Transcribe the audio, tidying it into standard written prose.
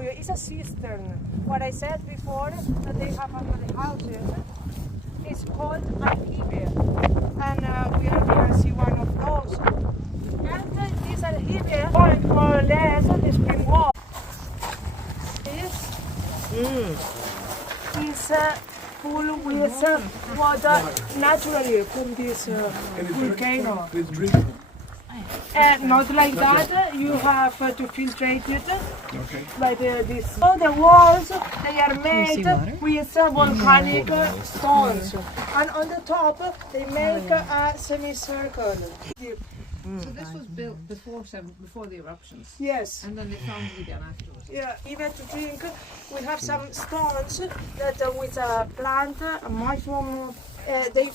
show you. It's a cistern. What I said before, that they have under the houses, it's called aljibe. And we are going to see one of those. And this aljibe, more or less, the spring water is full with water naturally from this volcano. It's drinkable. Not like that, you have to filtrate it Okay. by this. All the walls, they are made with volcanic stones. And on the top, they make a semicircle. So this was built before the eruptions, Yes. and then they found it again afterwards. Yeah, even to drink, we have some stones that with a plant, a mushroom, they